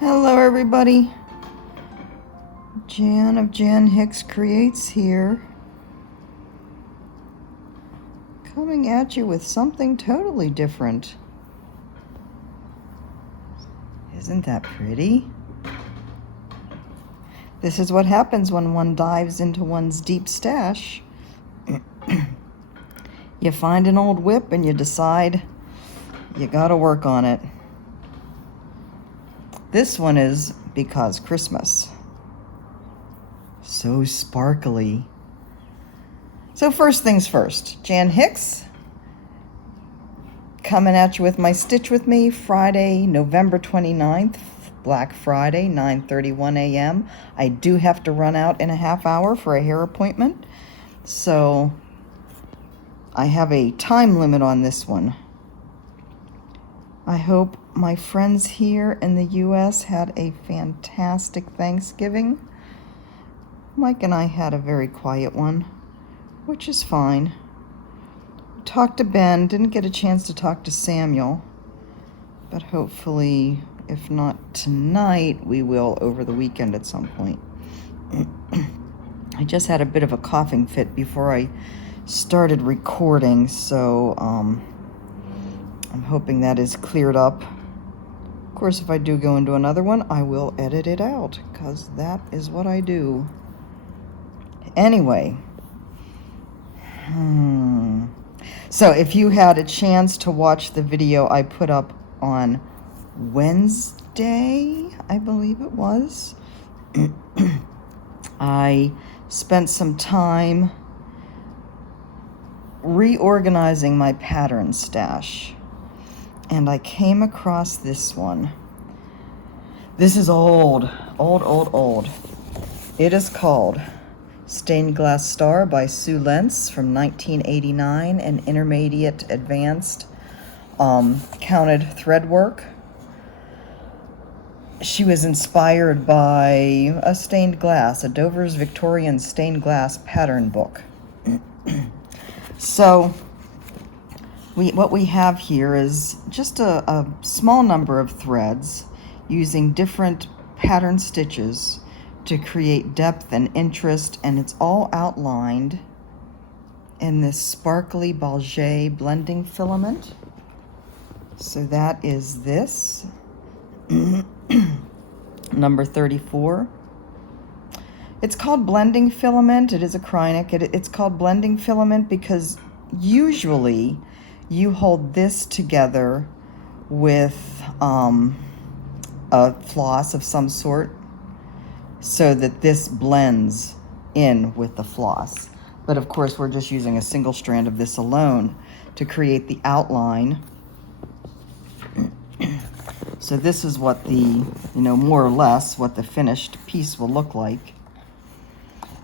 Hello everybody, Jan of Jan Hicks Creates here, coming at you with something totally different. Isn't that pretty? This is what happens when one dives into one's deep stash. You find an old whip and you decide you gotta work on it. This one is because Christmas. So sparkly. So first things first, Jan Hicks, coming at you with my Stitch With Me, Friday, November 29th, Black Friday, 9:31 a.m. I do have to run out in a half hour for a hair appointment, so I have a time limit on this one. I hope my friends here in the U.S. had a fantastic Thanksgiving. Mike and I had a very quiet one, which is fine. Talked to Ben, didn't get a chance to talk to Samuel, but hopefully, if not tonight, we will over the weekend at some point. I just had a bit of a coughing fit before I started recording, so I'm hoping that is cleared up. Of course, if I do go into another one, I will edit it out, because that is what I do. Anyway, so if you had a chance to watch the video I put up on Wednesday, I believe it was, I spent some time reorganizing my pattern stash. And I came across this one. This is old. It is called Stained Glass Star by Sue Lentz from 1989, an intermediate advanced counted thread work. She was inspired by a stained glass, a Dover's Victorian stained glass pattern book. So what we have here is just a small number of threads using different pattern stitches to create depth and interest, and it's all outlined in this sparkly Ballet blending filament. So that is this, number 34. It's called blending filament. It is acrylic. It's called blending filament because usually you hold this together with a floss of some sort so that this blends in with the floss. But of course, we're just using a single strand of this alone to create the outline. So this is what the, more or less what the finished piece will look like.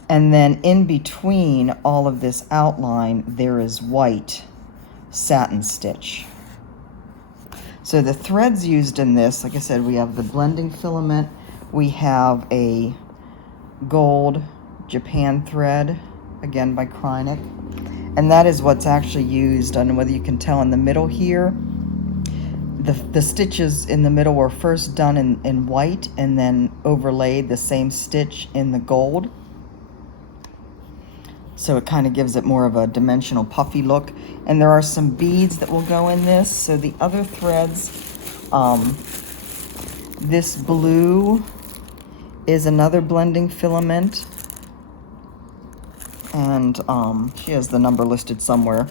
And then in between all of this outline, there is white satin stitch. So the threads used in this, like I said, we have the blending filament, we have a gold Japan thread, again by Kreinik, and that is what's actually used. And whether you can tell in the middle here, the stitches in the middle were first done in white and then overlaid the same stitch in the gold. So it kind of gives it more of a dimensional puffy look. And there are some beads that will go in this. So the other threads, this blue is another blending filament. And she has the number listed somewhere.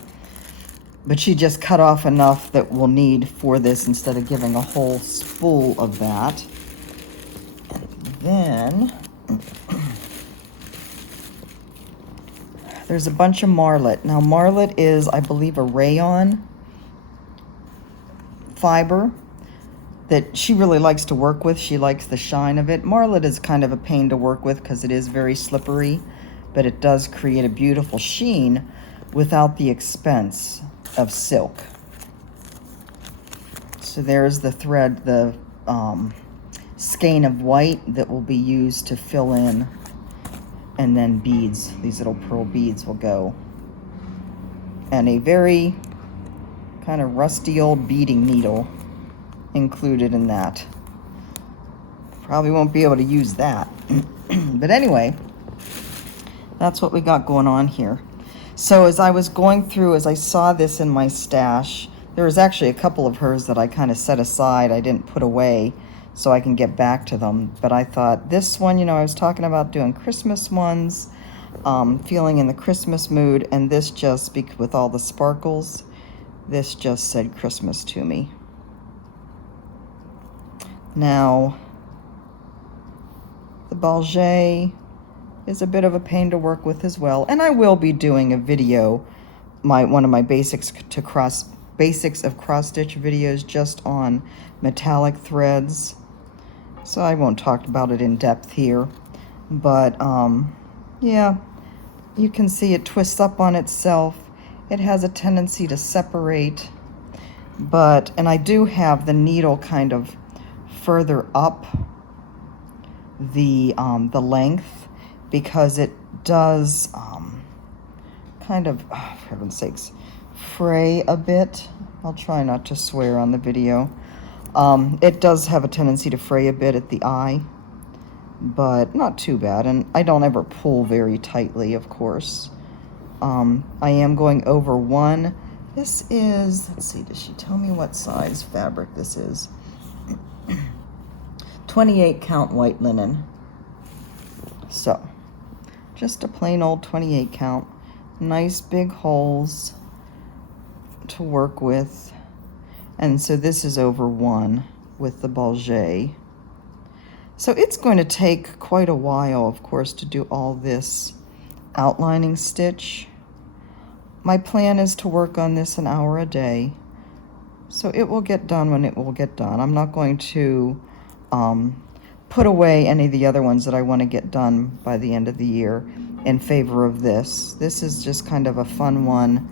But she just cut off enough that we'll need for this instead of giving a whole spool of that. And then there's a bunch of marlet. Now marlet is, I believe, a rayon fiber that she really likes to work with. She likes the shine of it. Marlet is kind of a pain to work with because it is very slippery, but it does create a beautiful sheen without the expense of silk. So there's the thread, the skein of white that will be used to fill in. And then beads, these little pearl beads will go. And a very kind of rusty old beading needle included in that. Probably won't be able to use that. But anyway, that's what we got going on here. So as I was going through, as I saw this in my stash, there was actually a couple of hers that I kind of set aside. I didn't put away so I can get back to them. But I thought this one, I was talking about doing Christmas ones, feeling in the Christmas mood, and this just, with all the sparkles, this just said Christmas to me. Now, the Balget is a bit of a pain to work with as well, and I will be doing a video, one of my basics of cross stitch videos, just on metallic threads. So I won't talk about it in depth here, but yeah, you can see it twists up on itself. It has a tendency to separate, and I do have the needle kind of further up the length, because it does kind of, oh, for heaven's sakes, fray a bit. I'll try not to swear on the video. It does have a tendency to fray a bit at the eye, but not too bad. And I don't ever pull very tightly, of course. I am going over one. This is, let's see, does she tell me what size fabric this is? 28 count white linen. So, just a plain old 28 count. Nice big holes to work with. And so this is over one with the Balget. So it's going to take quite a while, of course, to do all this outlining stitch. My plan is to work on this an hour a day. So it will get done when it will get done. I'm not going to put away any of the other ones that I want to get done by the end of the year in favor of this. This is just kind of a fun one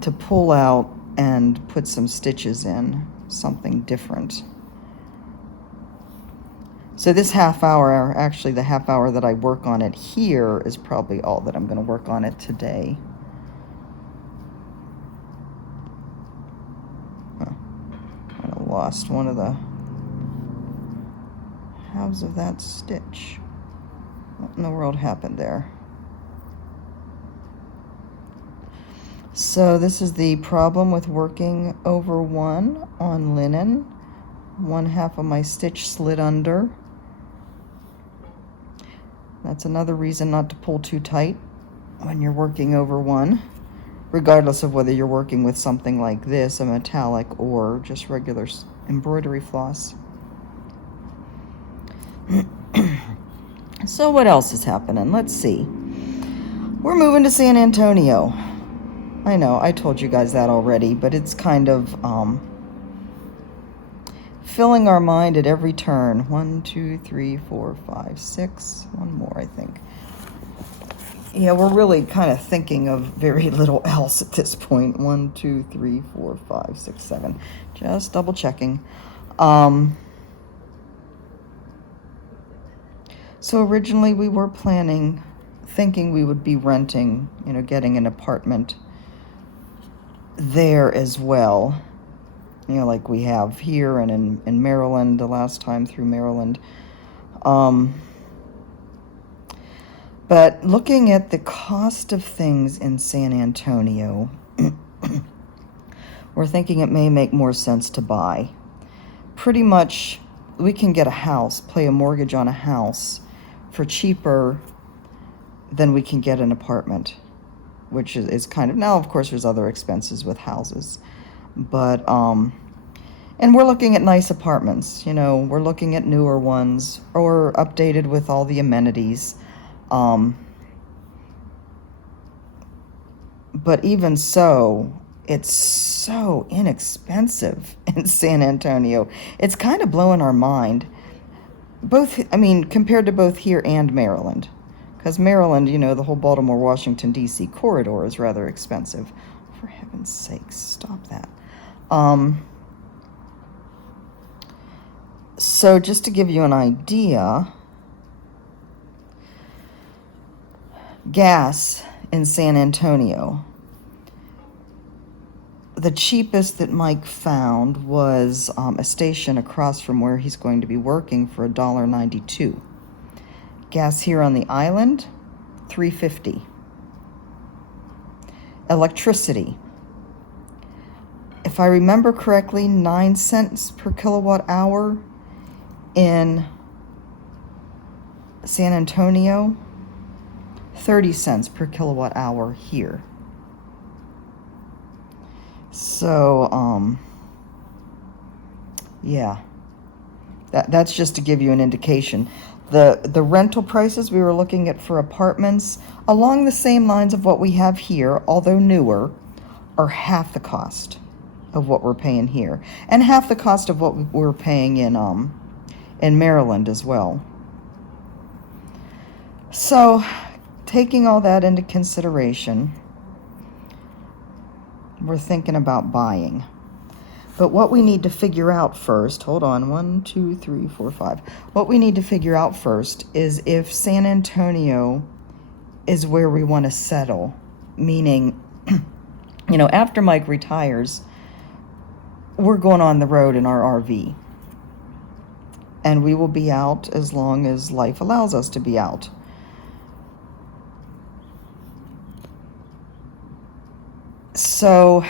to pull out and put some stitches in, something different. So this half hour, actually the half hour that I work on it here, is probably all that I'm going to work on it today. I lost one of the halves of that stitch. What in the world happened there? So this is the problem with working over one on linen. One half of my stitch slid under. That's another reason not to pull too tight when you're working over one, regardless of whether you're working with something like this, a metallic, or just regular embroidery floss. So what else is happening? Let's see. We're moving to San Antonio. I know, I told you guys that already, but it's kind of filling our mind at every turn. 1, 2, 3, 4, 5, 6. One more, I think. Yeah, we're really kind of thinking of very little else at this point. 1, 2, 3, 4, 5, 6, 7. Just double checking. So originally we were thinking we would be renting, getting an apartment there as well, like we have here and in Maryland the last time through Maryland. But looking at the cost of things in San Antonio, we're thinking it may make more sense to buy. Pretty much we can get a house, pay a mortgage on a house for cheaper than we can get an apartment, which is kind of, now of course there's other expenses with houses, but and we're looking at nice apartments, we're looking at newer ones or updated with all the amenities, but even so, it's so inexpensive in San Antonio. It's kind of blowing our mind, compared to both here and Maryland. Because Maryland, the whole Baltimore-Washington, D.C. corridor is rather expensive. For heaven's sakes, stop that. So just to give you an idea, gas in San Antonio, the cheapest that Mike found was a station across from where he's going to be working for $1.92. Gas here on the island, $3.50. Electricity, if I remember correctly, 9 cents per kilowatt hour in San Antonio, 30 cents per kilowatt hour here. So, yeah, that's just to give you an indication. The rental prices we were looking at for apartments, along the same lines of what we have here, although newer, are half the cost of what we're paying here, and half the cost of what we're paying in Maryland as well. So, taking all that into consideration, we're thinking about buying. But what we need to figure out first, hold on, 1, 2, 3, 4, 5. What we need to figure out first is if San Antonio is where we want to settle, meaning, you know, after Mike retires, we're going on the road in our RV. And we will be out as long as life allows us to be out. So,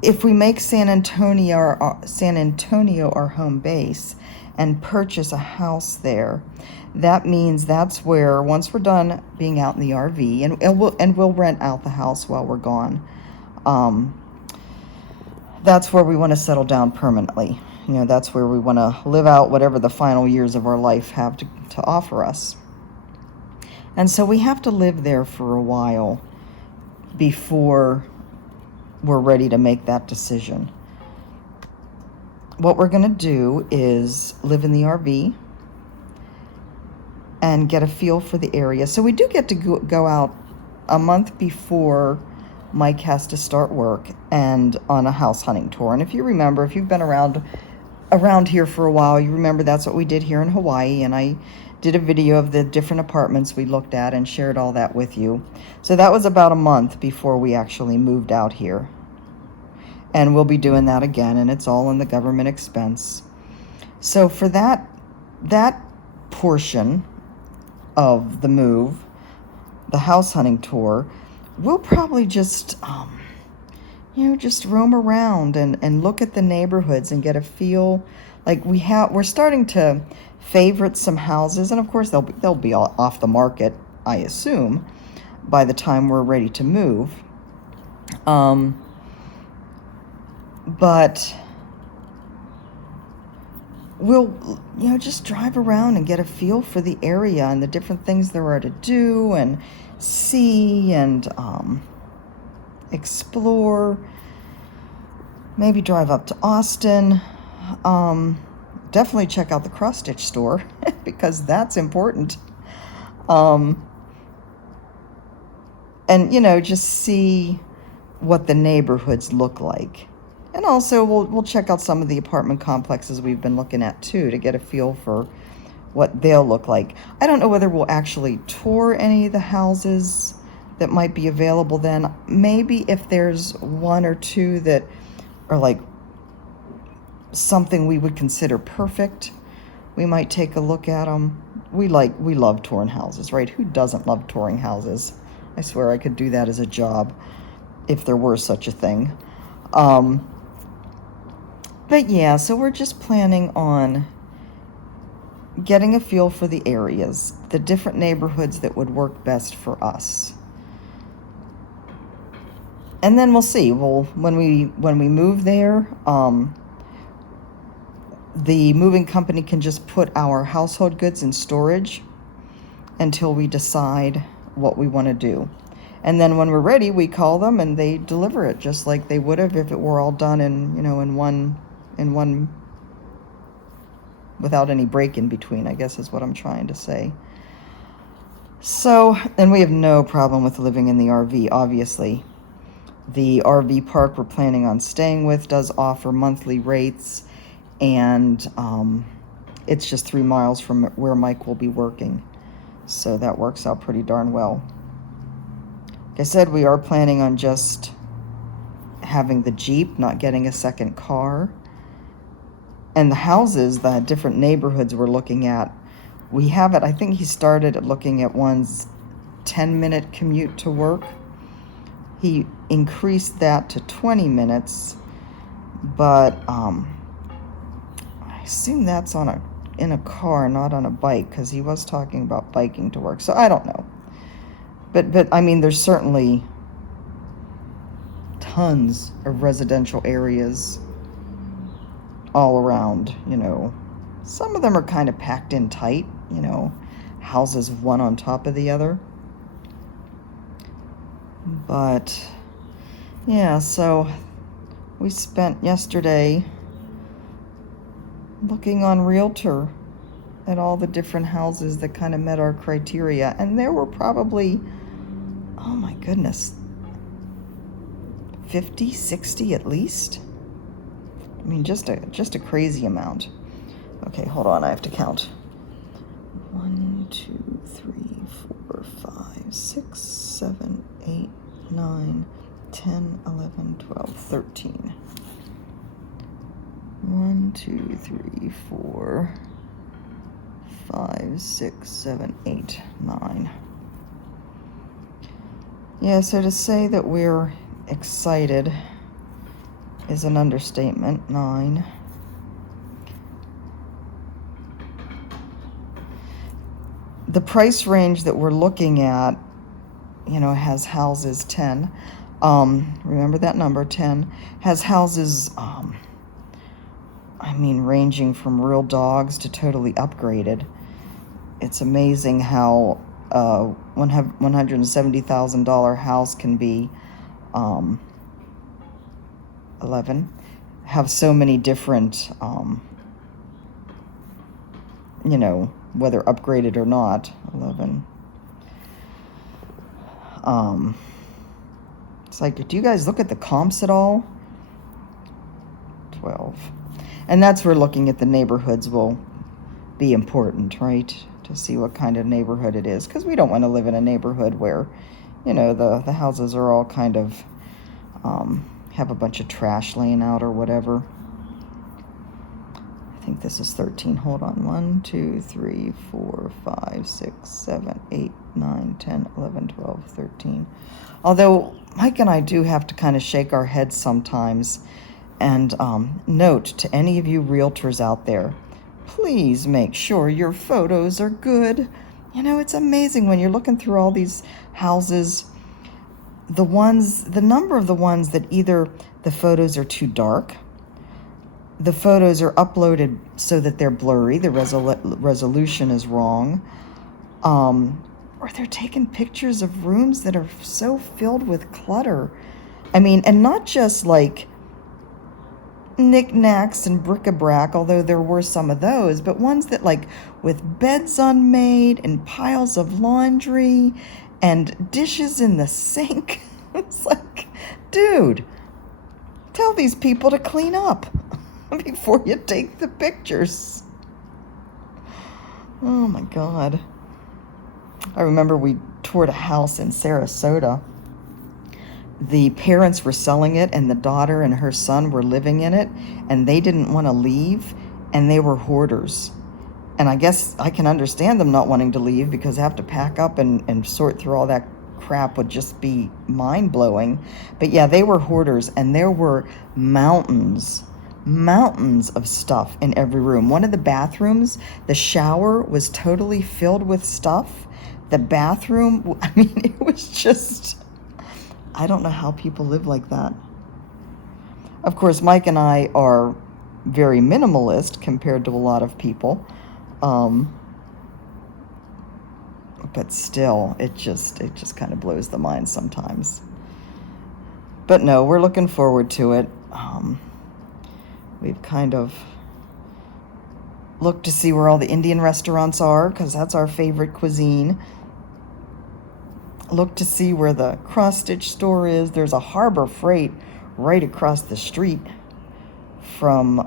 if we make San Antonio our home base and purchase a house there, that means that's where, once we're done being out in the RV, and we'll rent out the house while we're gone, that's where we want to settle down permanently. You know, that's where we want to live out whatever the final years of our life have to offer us. And so we have to live there for a while before we're ready to make that decision. What we're going to do is live in the RV and get a feel for the area. So we do get to go out a month before Mike has to start work and on a house hunting tour. And if you remember, if you've been around here for a while, you remember that's what we did here in Hawaii, and I did a video of the different apartments we looked at and shared all that with you. So that was about a month before we actually moved out here. And we'll be doing that again, and it's all in the government expense. So for that portion of the move, the house hunting tour, we'll probably just just roam around and look at the neighborhoods and get a feel. Like we're starting to favorite some houses, and of course they'll be all off the market, I assume, by the time we're ready to move. But we'll just drive around and get a feel for the area and the different things there are to do and see and explore. Maybe drive up to Austin. Definitely check out the cross-stitch store because that's important. And just see what the neighborhoods look like. And also we'll check out some of the apartment complexes we've been looking at too, to get a feel for what they'll look like. I don't know whether we'll actually tour any of the houses that might be available then. Maybe if there's one or two that are like something we would consider perfect, we might take a look at them. We love touring houses, right? Who doesn't love touring houses? I swear I could do that as a job if there were such a thing. But yeah, so we're just planning on getting a feel for the areas, the different neighborhoods that would work best for us. And then we'll see. When we move there, the moving company can just put our household goods in storage until we decide what we want to do. And then when we're ready, we call them and they deliver it just like they would have if it were all done in one without any break in between, I guess is what I'm trying to say. So, and we have no problem with living in the RV, obviously. The RV park we're planning on staying with does offer monthly rates, and it's just 3 miles from where Mike will be working. So that works out pretty darn well. I said, we are planning on just having the Jeep, not getting a second car. And the houses, the different neighborhoods we're looking at, we have it, I think he started at looking at one's 10-minute commute to work. He increased that to 20 minutes, but I assume that's in a car, not on a bike, because he was talking about biking to work. So I don't know. But I mean, there's certainly tons of residential areas all around, you know. Some of them are kind of packed in tight, you know, houses one on top of the other. But yeah, so we spent yesterday looking on Realtor at all the different houses that kind of met our criteria, and there were probably, oh my goodness, 50, 60 at least. I mean, just a crazy amount. Okay, hold on, I have to count. 1, 2, 3, 4, 5, 6, 7, 8, 9, 10, 11, 12, 13. 1, 2, 3, 4, 5, 6, 7, 8, 9. Yeah, so to say that we're excited is an understatement. 9. The price range that we're looking at, you know, has houses 10. Remember that number, 10. Has houses, I mean, ranging from real dogs to totally upgraded. It's amazing how $170,000 house can be 11, have so many different, you know, whether upgraded or not. 11. It's like, do you guys look at the comps at all? 12. And that's where looking at the neighborhoods will be important, right? To see what kind of neighborhood it is. Because we don't want to live in a neighborhood where, you know, the houses are all kind of, have a bunch of trash laying out or whatever. I think this is 13. Hold on. 1, 2, 3, 4, 5, 6, 7, 8, 9, 10, 11, 12, 13. Although Mike and I do have to kind of shake our heads sometimes. And note to any of you realtors out there, please make sure your photos are good. You know, it's amazing when you're looking through all these houses, the number of the ones that either the photos are too dark, the photos are uploaded so that they're blurry, the resolution is wrong, or they're taking pictures of rooms that are so filled with clutter. I mean, and not just like knickknacks and bric-a-brac, although there were some of those, but ones that like with beds unmade and piles of laundry and dishes in the sink. It's like, dude, tell these people to clean up before you take the pictures. Oh my God. I remember we toured a house in Sarasota. The parents were selling it, and the daughter and her son were living in it, and they didn't want to leave, and they were hoarders. And I guess I can understand them not wanting to leave, because they have to pack up and sort through all that crap would just be mind-blowing. But yeah, they were hoarders, and there were mountains of stuff in every room. One of the bathrooms, the shower was totally filled with stuff. The bathroom, I mean, it was just, I don't know how people live like that. Of course, Mike and I are very minimalist compared to a lot of people. But still, it just kind of blows the mind sometimes. But no, we're looking forward to it. We've kind of looked to see where all the Indian restaurants are, because that's our favorite cuisine. Look to see where the cross-stitch store is. There's a Harbor Freight right across the street from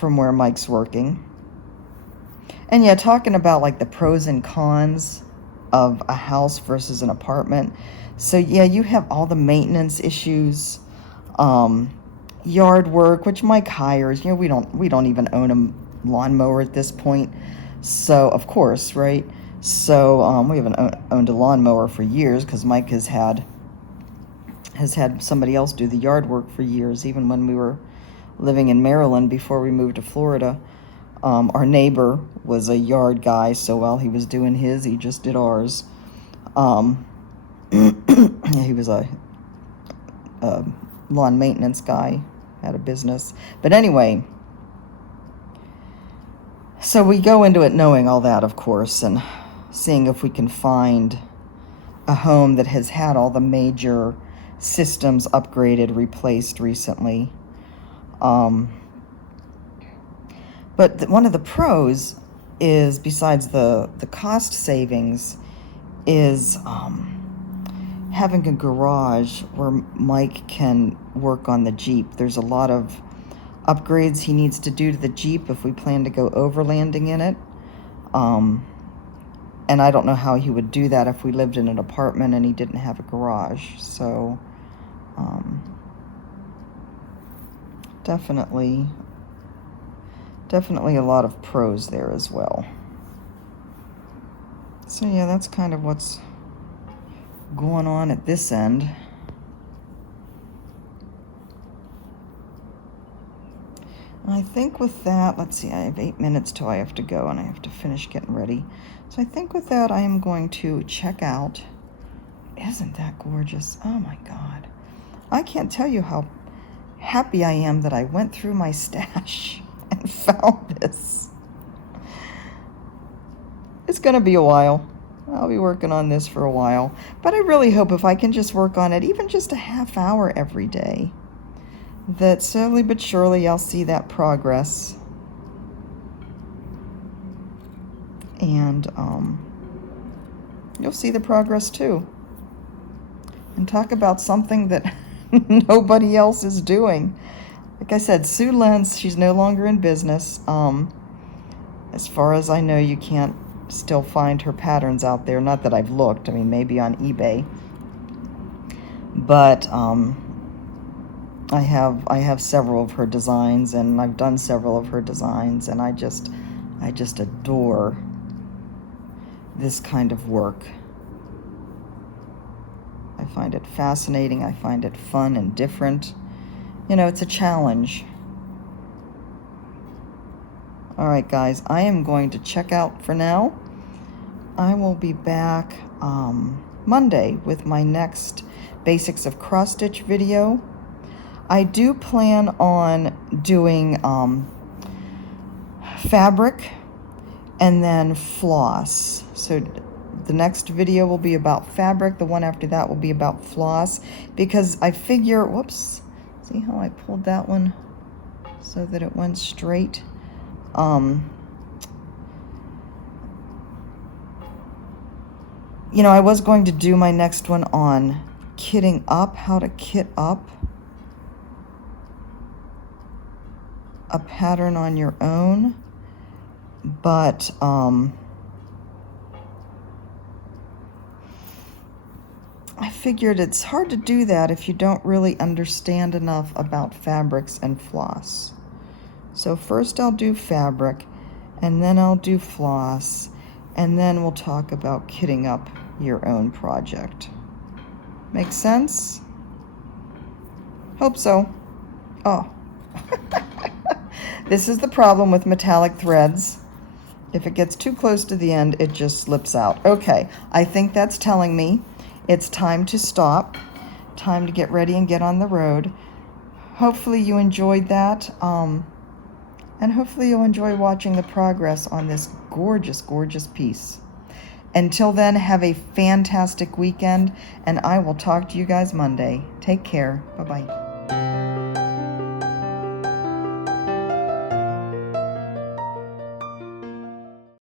where Mike's working. And yeah, talking about like the pros and cons of a house versus an apartment. So yeah, you have all the maintenance issues, yard work, which Mike hires. You know, we don't even own a lawnmower at this point. So of course, right? So we haven't owned a lawnmower for years because Mike has had somebody else do the yard work for years, even when we were living in Maryland before we moved to Florida. Our neighbor was a yard guy, so while he was doing his, he just did ours. He was a lawn maintenance guy, had a business. But anyway, so we go into it knowing all that, of course, and seeing if we can find a home that has had all the major systems upgraded, replaced recently. But one of the pros is, besides the cost savings, is having a garage where Mike can work on the Jeep. There's a lot of upgrades he needs to do to the Jeep if we plan to go overlanding in it. And I don't know how he would do that if we lived in an apartment and he didn't have a garage. So definitely a lot of pros there as well. So yeah, that's kind of what's going on at this end. I think with that, let's see, I have 8 minutes till I have to go and I have to finish getting ready. So I think with that, I am going to check out. Isn't that gorgeous? Oh my God. I can't tell you how happy I am that I went through my stash and found this. It's going to be a while. I'll be working on this for a while. But I really hope if I can just work on it, even just a half hour every day, that slowly but surely I'll see that progress. And you'll see the progress too. And talk about something that nobody else is doing. Like I said, Sue Lentz, she's no longer in business. As far as I know, you can't still find her patterns out there. Not that I've looked. I mean, maybe on eBay. But I have several of her designs, and I've done several of her designs, and I just adore this kind of work. I find it fascinating. I find it fun and different. You know, it's a challenge. All right, guys, I am going to check out for now. I will be back Monday with my next Basics of Cross Stitch video. I do plan on doing fabric and then floss. So the next video will be about fabric. The one after that will be about floss, because I figure, whoops, see how I pulled that one so that it went straight? You know, I was going to do my next one on kitting up, how to kit up a pattern on your own, but I figured it's hard to do that if you don't really understand enough about fabrics and floss. So first I'll do fabric, and then I'll do floss, and then we'll talk about kitting up your own project. Make sense? Hope so. Oh. This is the problem with metallic threads. If it gets too close to the end, it just slips out. Okay, I think that's telling me it's time to stop, time to get ready and get on the road. Hopefully you enjoyed that, and hopefully you'll enjoy watching the progress on this gorgeous, gorgeous piece. Until then, have a fantastic weekend, and I will talk to you guys Monday. Take care. Bye-bye.